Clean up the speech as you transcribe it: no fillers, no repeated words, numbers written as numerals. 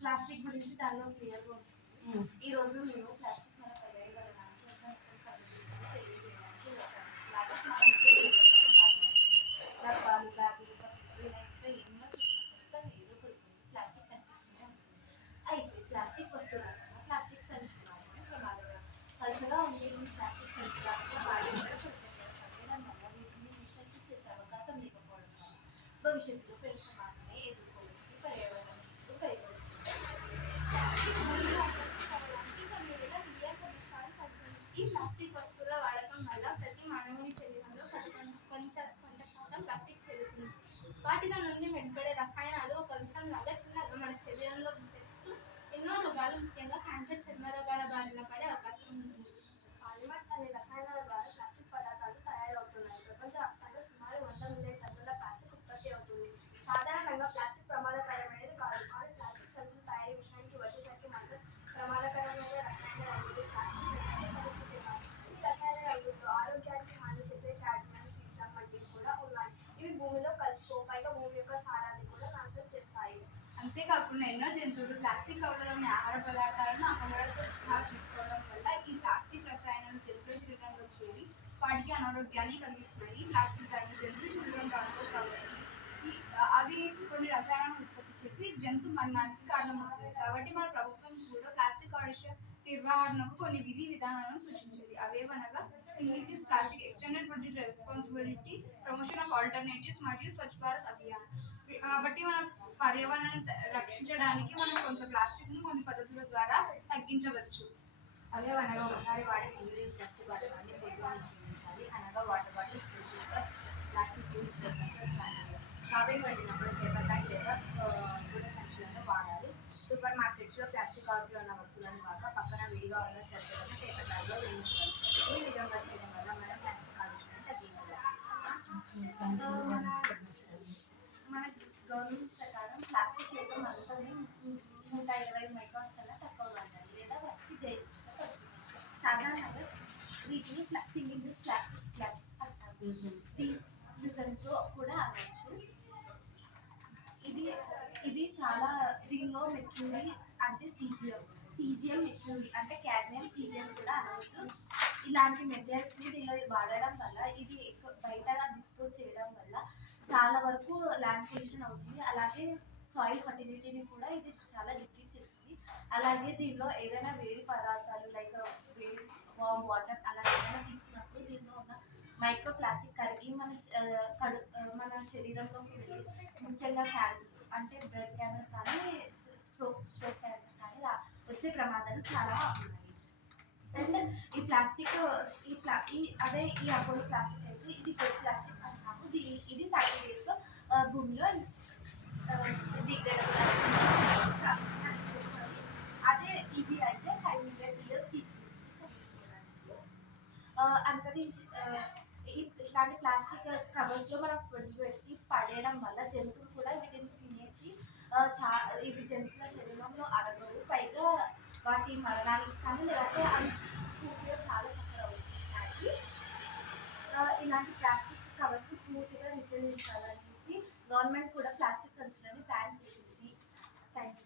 Plastic గురించి దానిలో క్లియర్గా ఉంటుంది. ఈరోజు మేము ప్లాస్టిక్ మన పర్యావరణానికి ఎంత నష్టం కలిగిస్తుందో తెలియజేయడానికి వచ్చాము. డబ్బాలు, బ్యాగులు, ఇంకా ఎన్నో చూసిన ఖచ్చితంగా ఏదో కొడుతుంది ప్లాస్టిక్ కనిపిస్తూనే ఉంటుంది. అయితే ప్లాస్టిక్ వస్తువుల కన్నా ప్లాస్టిక్ సంచులు మాత్రమే ప్రమాదకరం. పలుచగా ఉండే ఈ ప్లాస్టిక్ సంచులు బాడీ కూడా పట్టడం వల్ల వీటిని రీసైకిల్ చేసే అవకాశం లేకపోవడం వల్ల భవిష్యత్తులో పెద్ద ప్రమాదమే ఎదుర్కోవచ్చు. పర్యావరణానికి ఉపయోగపడుతుంది. ఈ ప్లాస్టిక్ వస్తువుల వాడకం వల్ల ప్రతి మానవుని శరీరంలో కొంత శాతం ప్లాస్టిక్ చేరుతుంది. వాటిలో నుండి వెలువడే రసాయనాలు ఒక విషయం లాగా చిన్నగా మన శరీరంలో విస్తరిస్తూ ఎన్నో రోగాలు, ముఖ్యంగా క్యాన్సర్, చర్మ రోగాల బారిన పడే అవకాశం ఉంటుంది. పాలిమర్స్ అనే రసాయనాల ద్వారా ప్లాస్టిక్ పదార్థాలు తయారవుతున్నాయి. ప్రపంచవ్యాప్తంగా సుమారు 100 మిలియన్ టన్నుల ప్లాస్టిక్ ఉత్పత్తి అవుతుంది. సాధారణంగా ప్లాస్టిక్ ప్రమాదకరమైనది కాదు, కానీ ప్లాస్టిక్ సంచుల తయారీ విషయానికి వచ్చేసరికి మాత్రం ప్రమాదకరమైన రసాయన రంగులు ప్లాస్టిక్ కలుపుతున్నారు. ఈ రసాయన రంగుల్లో ఆరోగ్యానికి హాని చేసే క్యాడ్మియం, సీసం వంటివి కూడా ఉన్నాయి. ఇవి భూమిలో కలిసిపోగా భూమి యొక్క సారాన్ని కూడా నాశనం చేస్తాయి. అంతేకాకుండా ఎన్నో జంతువులు ప్లాస్టిక్ కవర్లలోని ఆహార పదార్థాలను ఆహారాలతో తీసుకోవడం వల్ల ఈ ప్లాస్టిక్ రసాయనాలు జంతువుల శరీరంలో చేరి వాటికి అనారోగ్యాన్ని కలిగిస్తున్నాయి. ప్లాస్టిక్ బ్యాగులు జంతువుల శరీరంలో కాబట్టి అవి కొన్ని రసాయనాలను ఉత్పత్తి చేసి జంతు మరణానికి కారణమవుతుంది. కాబట్టి మన ప్రభుత్వం కూడా ప్లాస్టిక్ కాలుష్య నిర్వహణకు కొన్ని విధి విధానాలను సూచించింది. అవేవనగా single use plastic extended produce responsibility, promotion of alternatives మరియు స్వచ్ఛ భారత్ అభియాన్. కాబట్టి మన పర్యావరణాన్ని రక్షించడానికి మనం కొంత ప్లాస్టిక్ ను కొన్ని పద్ధతుల ద్వారా తగ్గించవచ్చు. అవే అనగా ఒకసారి వాడే సింగిల్ యూజ్ ప్లాస్టిక్ వాడకాన్ని పూర్తిగా నిషేధించాలి. అనగా water bottle, plastic use shopping వెళ్ళినప్పుడు పేపర్ బ్యాగ్ లేదా గుడ్డ సంచులను వాడాలి. సూపర్ మార్కెట్స్లో ప్లాస్టిక్ కవర్స్లో ఉన్న వస్తువులను కాక పక్కన విడిగా ఉన్న సరుకులను పేపర్ బ్యాగ్లో వేయించాలి. ఈ విధంగా చేయడం వల్ల మనం ప్లాస్టిక్ కాలుష్యాన్ని తగ్గించవచ్చు. మన గవర్నమెంట్ ప్రకారం ప్లాస్టిక్ యొక్క మందుని 120 మైక్రాన్స్ కన్నా తక్కువగా ఉండాలి లేదా వాటికి జైలు శిక్ష పడుతుంది. సాధారణంగా వీటిని సింగిల్ యూజ్ ప్లాస్టిక్ అంటారు. యూజర్తో కూడా అనవచ్చు. ఇది చాలా దీనిలో మెర్క్యూరీ అంటే సీజియం మెర్క్యూరీ అంటే క్యాడ్మియం, సీజియం కూడా అనవచ్చు. ఇలాంటి మెటీరియల్స్ని దీనిలో వాడడం వల్ల ఇది బయటగా డిస్పోజ్ చేయడం వల్ల చాలా వరకు ల్యాండ్ పొల్యూషన్ అవుతుంది. అలాగే సాయిల్ ఫర్టిలిటీని కూడా ఇది చాలా డిప్లీట్ చేస్తుంది. అలాగే దీనిలో ఏదైనా వేడి పదార్థాలు లైక్ వేడి వాటర్ అలా ఏదైనా తీసుకున్నప్పుడు దీనిలో ఉన్న మైక్రో ప్లాస్టిక్ కరిగి మన శరీరంలోకి వెళ్ళి ముఖ్యంగా క్యాన్సర్ అంటే బ్లడ్ క్యాన్సర్ కానీ స్ట్రోక్ క్యాన్సర్ కానీ వచ్చే ప్రమాదాలు చాలా ఉన్నాయి. అండ్ ఈ ప్లాస్టిక్ అదే ఈ అపోలో ప్లాస్టిక్ అయితే ఇది గోల్డ్ ప్లాస్టిక్ అంటాము. ఇది 30 daysలో భూమిలో దిగడం. అదే ఇవి అయితే 5 million years తీసుకుంటుంది. అంతరించి ఇట్లాంటి ప్లాస్టిక్ కవర్స్లో మనం ఫుడ్ పెట్టి పడేయడం వల్ల జంతువులు కూడా వీటిని తినేసి ఇవి జంతువుల శరీరంలో అరగవు. పైగా వాటి మరణానికి కానీ లేకపోతే అవి పూర్తిగా చాలా సఫర్ అవుతున్నాయి. ఇలాంటి ప్లాస్టిక్ కవర్స్ని పూర్తిగా నిషేధించాలనేసి గవర్నమెంట్ కూడా ప్లాస్టిక్ సంచులని బ్యాన్ చేసింది. Thank you.